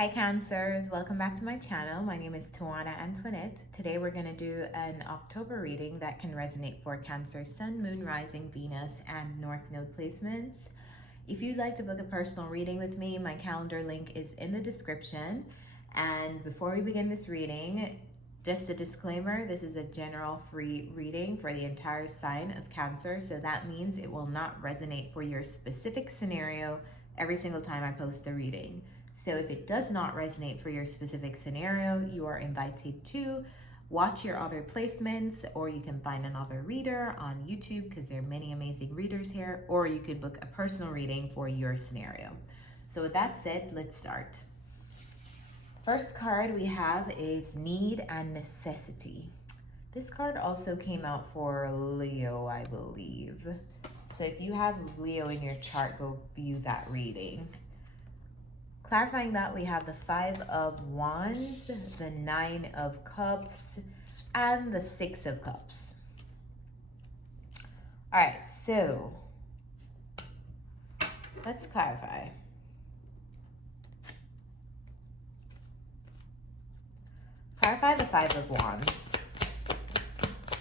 Hi Cancers, welcome back to my channel. My name is Tawanantoinette. Today we're going to do an October reading that can resonate for Cancer, Sun, Moon, Rising, Venus, and North Node placements. If you'd like to book a personal reading with me, my calendar link is in the description. And before we begin this reading, just a disclaimer, this is a general free reading for the entire sign of Cancer. So that means it will not resonate for your specific scenario every single time I post the reading. So if it does not resonate for your specific scenario, you are invited to watch your other placements, or you can find another reader on YouTube because there are many amazing readers here, or you could book a personal reading for your scenario. So with that said, let's start. First card we have is Need and Necessity. This card also came out for Leo, I believe. So if you have Leo in your chart, go view that reading. Clarifying that, we have the 5 of Wands, the 9 of Cups, and the 6 of Cups. All right, so let's clarify. Clarify the 5 of Wands.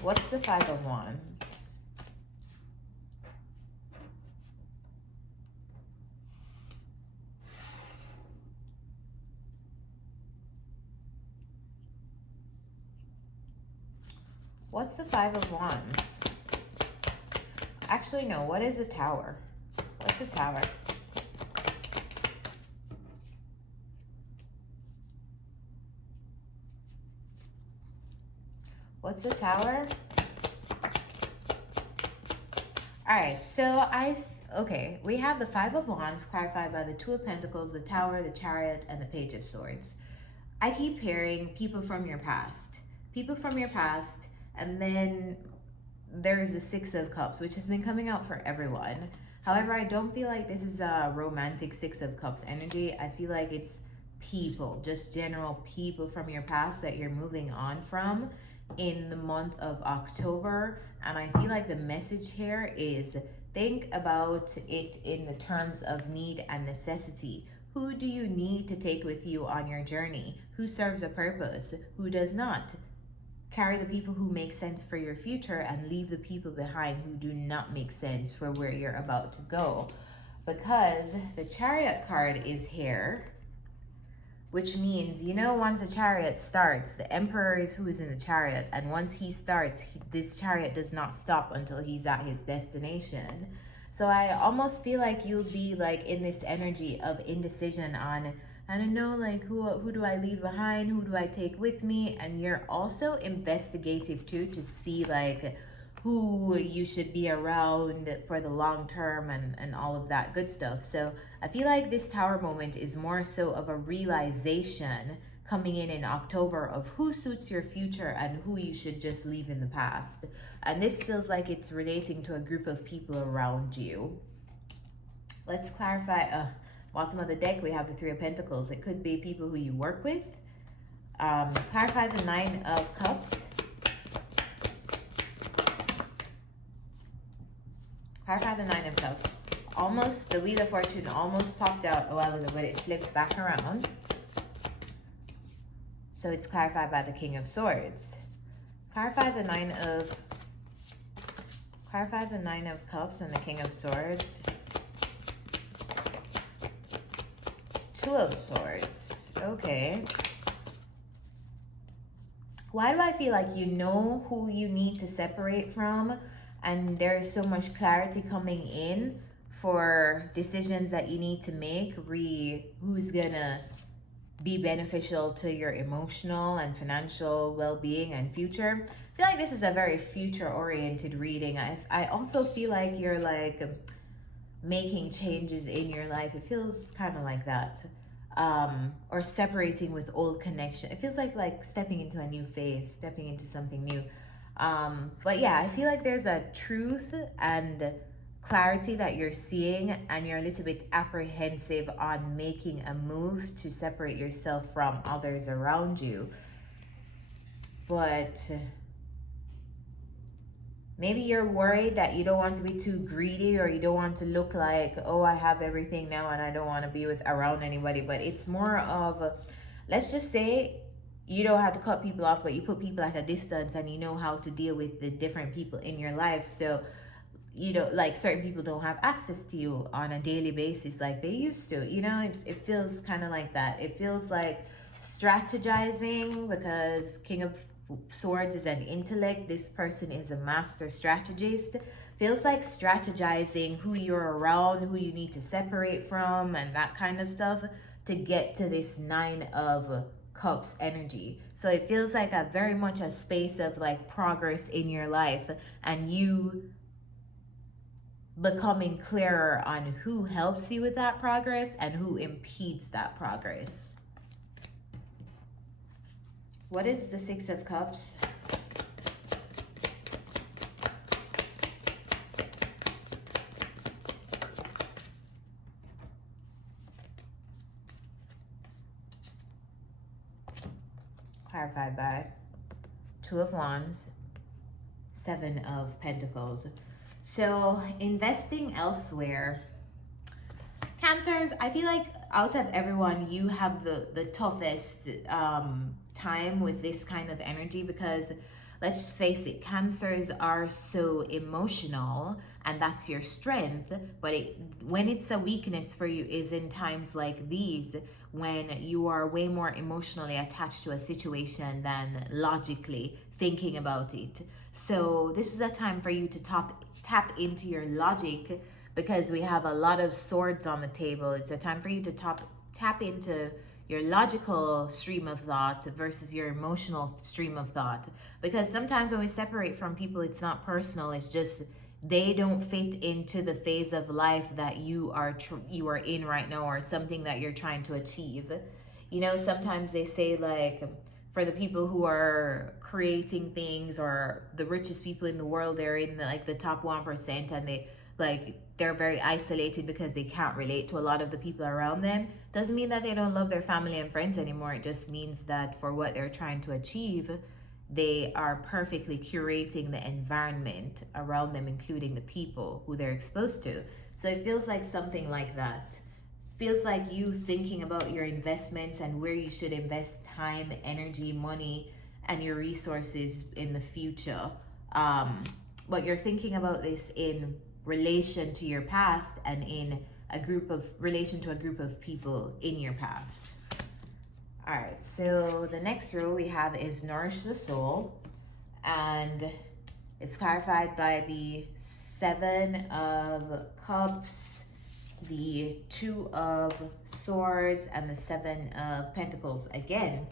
What's the 5 of Wands? What's the 5 of Wands? Actually, no. What is a Tower? What's a Tower? What's the Tower? All right, so okay, we have the 5 of Wands clarified by the 2 of Pentacles, the Tower, the Chariot, and the Page of Swords. I keep hearing people from your past. People from your past. And then there's the 6 of Cups, which has been coming out for everyone. However, I don't feel like this is a romantic 6 of Cups energy. I feel like it's people, just general people from your past that you're moving on from in the month of October. And I feel like the message here is think about it in the terms of need and necessity. Who do you need to take with you on your journey? Who serves a purpose? Who does not? Carry the people who make sense for your future and leave the people behind who do not make sense for where you're about to go. Because the Chariot card is here, which means, you know, once the Chariot starts, the Emperor is who is in the Chariot. And once he starts, this Chariot does not stop until he's at his destination. So I almost feel like you'll be like in this energy of indecision on, I don't know, like who do I leave behind? Who do I take with me? And you're also investigative too, to see like who you should be around for the long term and all of that good stuff. So I feel like this Tower moment is more so of a realization coming in October of who suits your future and who you should just leave in the past. And this feels like it's relating to a group of people around you. Let's clarify. Bottom of the deck, we have the 3 of Pentacles. It could be people who you work with. Clarify the 9 of Cups. Clarify the 9 of Cups. Almost, the Wheel of Fortune almost popped out a while ago, but it flipped back around. So it's clarified by the King of Swords. Clarify the 9 of Cups and the King of Swords. 2 of Swords. Okay. Why do I feel like you know who you need to separate from, and there's so much clarity coming in for decisions that you need to make, who's gonna be beneficial to your emotional and financial well-being and future? I feel like this is a very future-oriented reading. I also feel like you're like making changes in your life. It feels kind of like that. Or separating with old connection. It feels like stepping into a new phase, stepping into something new. But yeah, I feel like there's a truth and clarity that you're seeing, and you're a little bit apprehensive on making a move to separate yourself from others around you. But Maybe you're worried that you don't want to be too greedy, or you don't want to look like, oh, I have everything now and I don't want to be with around anybody. But it's more of let's just say you don't have to cut people off, but you put people at a distance, and you know how to deal with the different people in your life. So you know, like certain people don't have access to you on a daily basis like they used to. You know, it feels kind of like that. It feels like strategizing, because King of Swords is an intellect. This person is a master strategist. Feels like strategizing who you're around, who you need to separate from, and that kind of stuff to get to this Nine of Cups energy. So it feels like a very much a space of like progress in your life, and you becoming clearer on who helps you with that progress and who impedes that progress. What is the Six of Cups? Clarified by Two of Wands, Seven of Pentacles. So investing elsewhere. Cancers, I feel like out of everyone, you have the toughest time with this kind of energy, because let's just face it, Cancers are so emotional, and that's your strength. But when it's a weakness for you is in times like these, when you are way more emotionally attached to a situation than logically thinking about it. So this is a time for you to tap into your logic, because we have a lot of swords on the table. It's a time for you to tap into your logical stream of thought versus your emotional stream of thought. Because sometimes when we separate from people, it's not personal. It's just they don't fit into the phase of life that you are in right now, or something that you're trying to achieve. You know, sometimes they say like, for the people who are creating things, or the richest people in the world, they're in the top 1%, and they're very isolated because they can't relate to a lot of the people around them. Doesn't mean that they don't love their family and friends anymore. It just means that for what they're trying to achieve, they are perfectly curating the environment around them, including the people who they're exposed to. So it feels like something like that. Feels like you thinking about your investments and where you should invest time, energy, money, and your resources in the future. But you're thinking about this in relation to your past, and in relation to a group of people in your past. All right, so the next rule we have is Nourish the Soul, and it's clarified by the Seven of Cups, the Two of Swords, and the Seven of Pentacles again.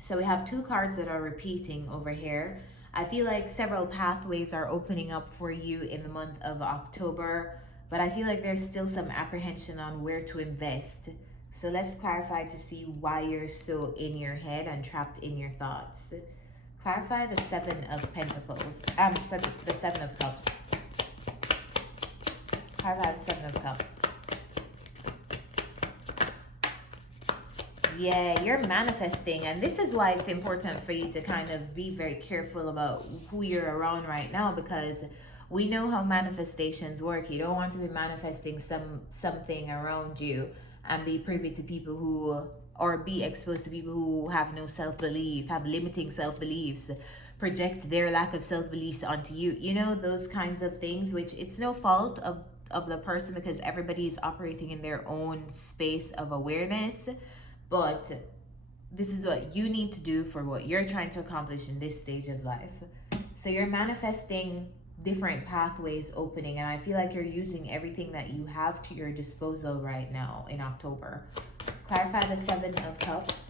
So we have two cards that are repeating over here. I feel like several pathways are opening up for you in the month of October, but I feel like there's still some apprehension on where to invest. So let's clarify to see why you're so in your head and trapped in your thoughts. Clarify the Seven of Pentacles. The Seven of Cups. Clarify the Seven of Cups. Yeah, you're manifesting, and this is why it's important for you to kind of be very careful about who you're around right now, because we know how manifestations work. You don't want to be manifesting something around you and be privy to people who, or be exposed to people who have no self-belief, have limiting self-beliefs, project their lack of self-beliefs onto you. You know, those kinds of things, which it's no fault of the person, because everybody is operating in their own space of awareness. But this is what you need to do for what you're trying to accomplish in this stage of life. So you're manifesting different pathways opening, and I feel like you're using everything that you have to your disposal right now in October. Clarify the Seven of Cups.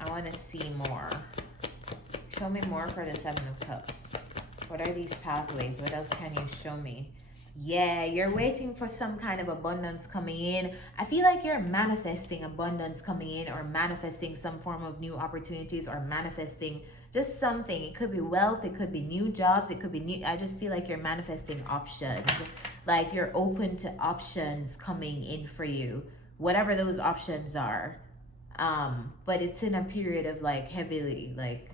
I want to see more. Show me more for the Seven of Cups. What are these pathways? What else can you show me? Yeah, you're waiting for some kind of abundance coming in. I feel like you're manifesting abundance coming in, or manifesting some form of new opportunities, or manifesting just something. It could be wealth, it could be new jobs, it could be new. I just feel like you're manifesting options. Like you're open to options coming in for you, whatever those options are. But it's in a period of like heavily, like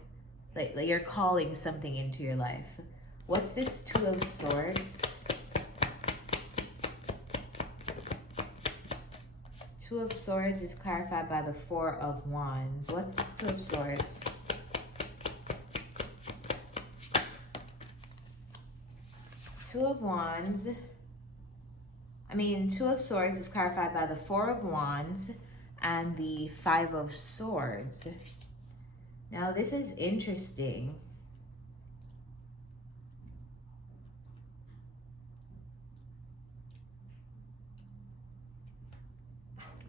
like you're calling something into your life. What's this Two of Swords? Two of Swords is clarified by the Four of Wands. What's this Two of Swords? Two of Wands. Two of Swords is clarified by the Four of Wands and the Five of Swords. Now, this is interesting.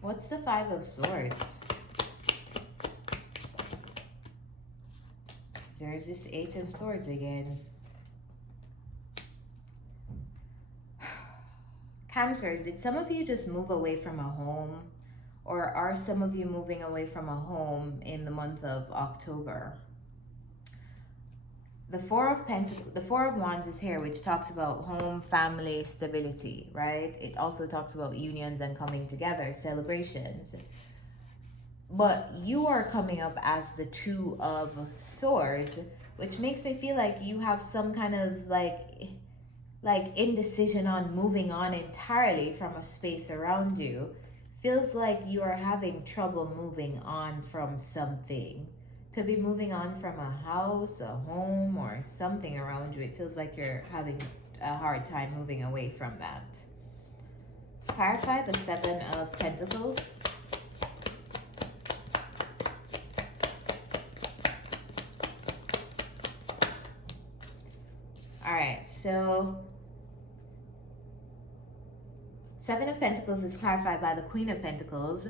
What's the Five of Swords? There's this Eight of Swords again. Cancers, did some of you just move away from a home? Or are some of you moving away from a home in the month of October? The Four of Wands is here, which talks about home, family, stability, right? It also talks about unions and coming together, celebrations. But you are coming up as the Two of Swords, which makes me feel like you have some kind of like indecision on moving on entirely from a space around you. Feels like you are having trouble moving on from something. Could be moving on from a house, a home, or something around you. It feels like you're having a hard time moving away from that. Clarify the Seven of Pentacles. Alright, so Seven of Pentacles is clarified by the Queen of Pentacles.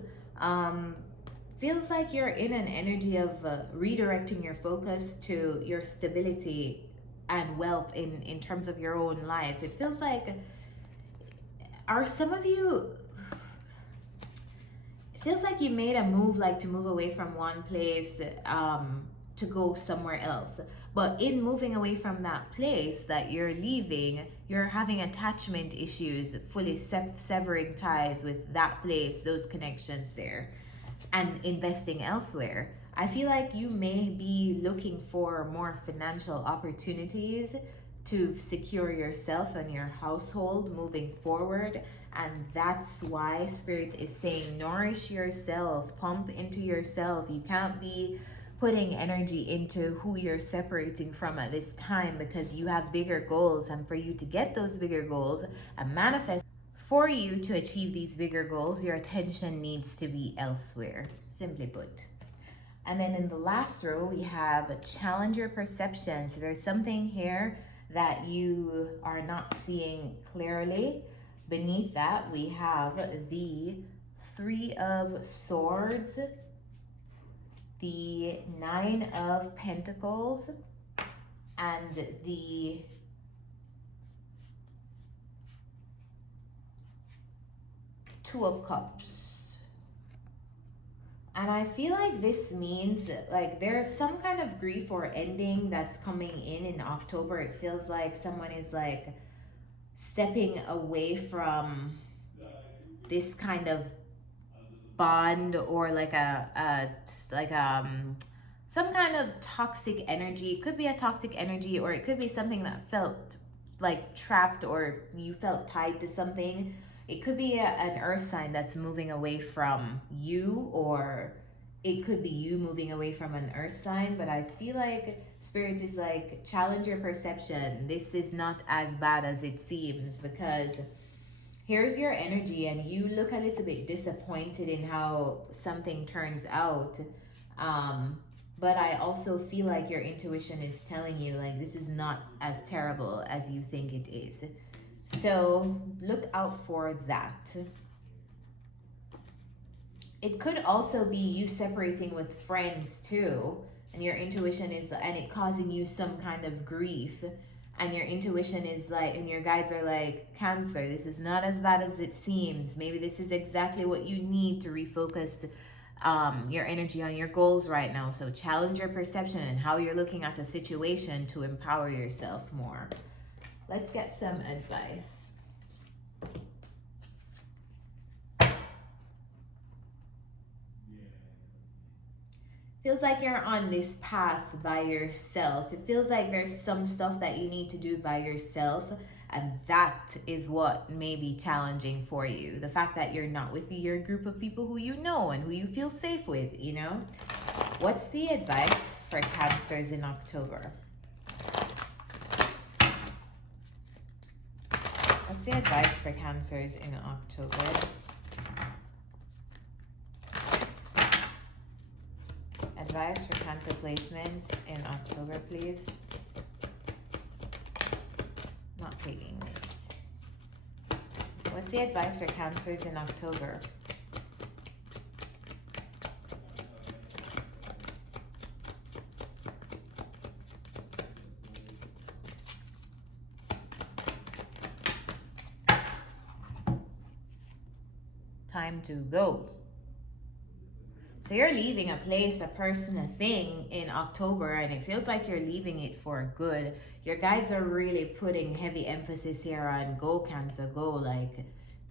Feels like you're in an energy of redirecting your focus to your stability and wealth in terms of your own life. It feels like, are some of you, it feels like you made a move, like to move away from one place to go somewhere else. But in moving away from that place that you're leaving, you're having attachment issues, fully severing ties with that place, those connections there, and investing elsewhere. I feel like you may be looking for more financial opportunities to secure yourself and your household moving forward. And that's why Spirit is saying, nourish yourself, pump into yourself. You can't be putting energy into who you're separating from at this time, because you have bigger goals. And for you to get those bigger goals and manifest, for you to achieve these bigger goals, your attention needs to be elsewhere, simply put. And then in the last row, we have challenge your perception. So there's something here that you are not seeing clearly. Beneath that, we have the Three of Swords, the Nine of Pentacles, and the Two of Cups. And I feel like this means like there's some kind of grief or ending that's coming in October. It feels like someone is like stepping away from this kind of bond, or like some kind of toxic energy. It could be a toxic energy, or it could be something that felt like trapped, or you felt tied to something. It could be an earth sign that's moving away from you, or it could be you moving away from an earth sign. But I feel like Spirit is like, challenge your perception. This is not as bad as it seems, because here's your energy and you look a little bit disappointed in how something turns out. But I also feel like your intuition is telling you like this is not as terrible as you think it is. So look out for that. It could also be you separating with friends too, and your intuition is, and it causing you some kind of grief, and your intuition is like, and your guides are like, Cancer, this is not as bad as it seems. Maybe this is exactly what you need to refocus your energy on your goals right now. So challenge your perception and how you're looking at a situation to empower yourself more. Let's get some advice. Feels like you're on this path by yourself. It feels like there's some stuff that you need to do by yourself, and that is what may be challenging for you. The fact that you're not with your group of people who you know and who you feel safe with, you know? What's the advice for Cancers in October? What's the advice for Cancers in October? Advice for Cancer placements in October, please. Not taking this. What's the advice for Cancers in October? Time to go. So you're leaving a place, a person, a thing in October, and it feels like you're leaving it for good. Your guides are really putting heavy emphasis here on go, Cancer, go. Like,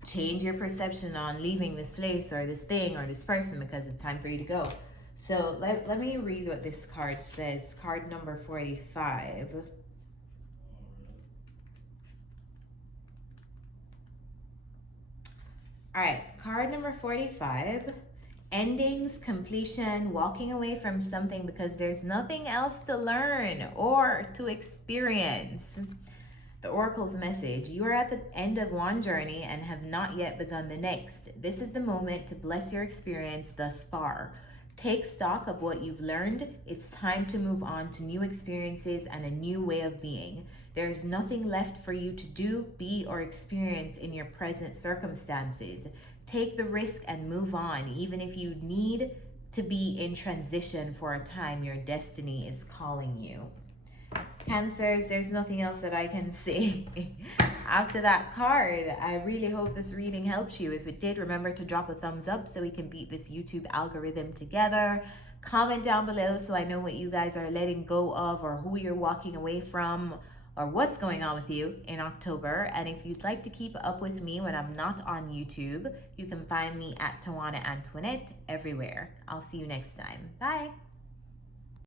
change your perception on leaving this place or this thing or this person because it's time for you to go. So let me read what this card says. Card number 45. All right, card number 45. Endings, completion, walking away from something because there's nothing else to learn or to experience. The Oracle's message: you are at the end of one journey and have not yet begun the next. This is the moment to bless your experience thus far. Take stock of what you've learned. It's time to move on to new experiences and a new way of being. There is nothing left for you to do, be, or experience in your present circumstances. Take the risk and move on. Even if you need to be in transition for a time, your destiny is calling you. Cancers, there's nothing else that I can say after that card. I really hope this reading helps you. If it did, remember to drop a thumbs up so we can beat this YouTube algorithm together. Comment down below so I know what you guys are letting go of or who you're walking away from, or what's going on with you in October. And if you'd like to keep up with me when I'm not on YouTube, you can find me at tawanantoinette everywhere. I'll see you next time. Bye.